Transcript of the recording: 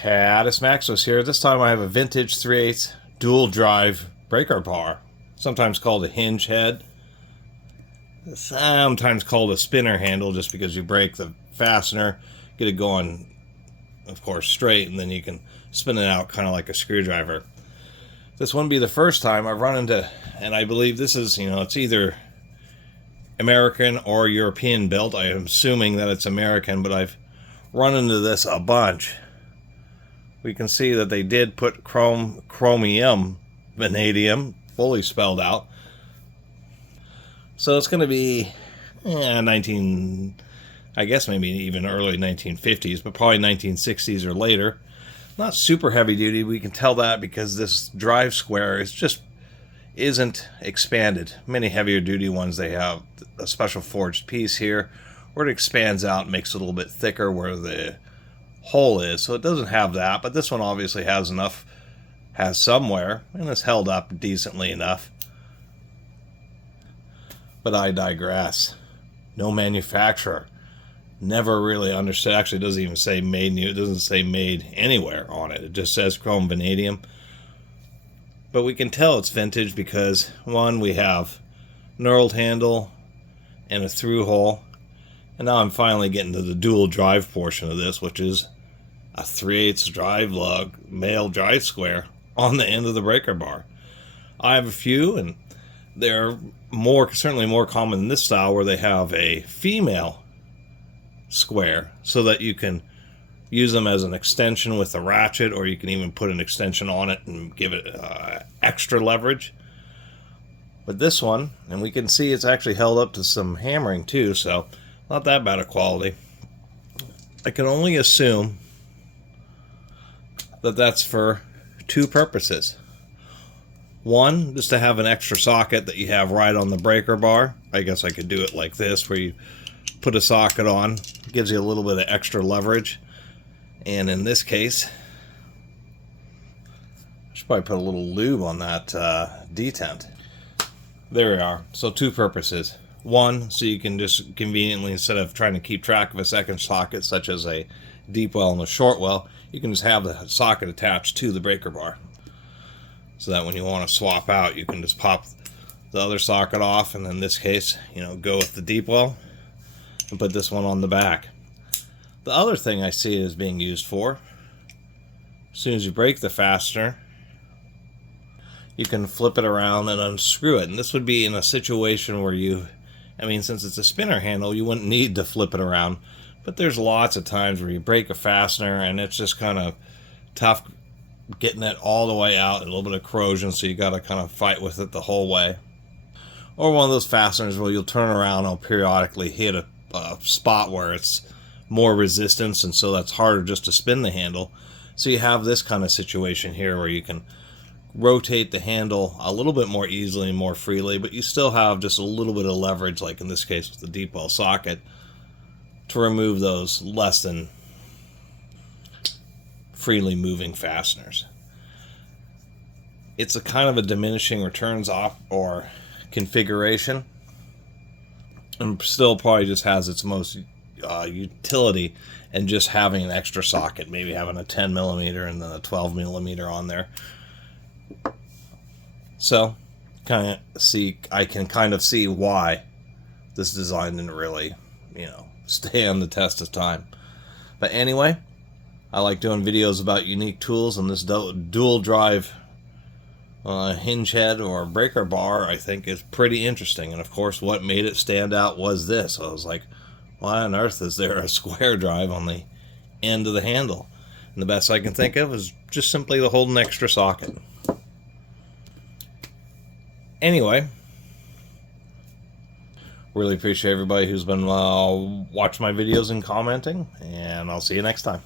Catus Maximus here. This time I have a vintage 3/8 dual drive breaker bar, sometimes called a hinge head, sometimes called a spinner handle, just because you break the fastener, get it going, of course, straight, and then you can spin it out kind of like a screwdriver. This wouldn't be the first time I've run into, and I believe this is, it's either American or European built. I am assuming that it's American, but I've run into this a bunch. We can see that they did put chromium, vanadium, fully spelled out. So it's going to be 19, I guess maybe even early 1950s, but probably 1960s or later. Not super heavy duty. We can tell that because this drive square isn't expanded. Many heavier duty ones, they have a special forged piece here where it expands out and makes it a little bit thicker where the hole is, so it doesn't have that, but this one obviously has somewhere, and it's held up decently enough. But I digress. No manufacturer. Never really understood. Actually, it doesn't even say made new. It doesn't say made anywhere on it. It just says chrome vanadium. But we can tell it's vintage because, one, we have knurled handle and a through hole. And now I'm finally getting to the dual drive portion of this, which is a 3/8 drive lug, male drive square on the end of the breaker bar. I have a few, and they're certainly more common in this style, where they have a female square so that you can use them as an extension with a ratchet, or you can even put an extension on it and give it extra leverage. But this one, and we can see it's actually held up to some hammering too, so not that bad a quality. I can only assume that that's for two purposes. One, just to have an extra socket that you have right on the breaker bar. I guess I could do it like this, where you put a socket on. It gives you a little bit of extra leverage. And in this case, I should probably put a little lube on that detent. There we are. So two purposes. One, so you can just conveniently, instead of trying to keep track of a second socket, such as a deep well and a short well, you can just have the socket attached to the breaker bar. So that when you want to swap out, you can just pop the other socket off, and in this case, go with the deep well and put this one on the back. The other thing I see it as being used for, as soon as you break the fastener, you can flip it around and unscrew it. And this would be in a situation where since it's a spinner handle, you wouldn't need to flip it around. But there's lots of times where you break a fastener and it's just kind of tough getting it all the way out, a little bit of corrosion, so you got to kind of fight with it the whole way. Or one of those fasteners where you'll turn around and periodically hit a spot where it's more resistance, and so that's harder just to spin the handle. So you have this kind of situation here where you can rotate the handle a little bit more easily and more freely, but you still have just a little bit of leverage, like in this case with the deep well socket, to remove those less than freely moving fasteners. It's a kind of a diminishing returns off or configuration, and still probably just has its most utility in just having an extra socket, maybe having a 10 millimeter and then a 12 millimeter on there. So, I can kind of see why this design didn't really, stand the test of time. But anyway, I like doing videos about unique tools, and this dual drive hinge head or breaker bar, I think, is pretty interesting. And of course, what made it stand out was this. I was like, why on earth is there a square drive on the end of the handle? And the best I can think of is just simply to hold an extra socket. Anyway, really appreciate everybody who's been watching my videos and commenting, and I'll see you next time.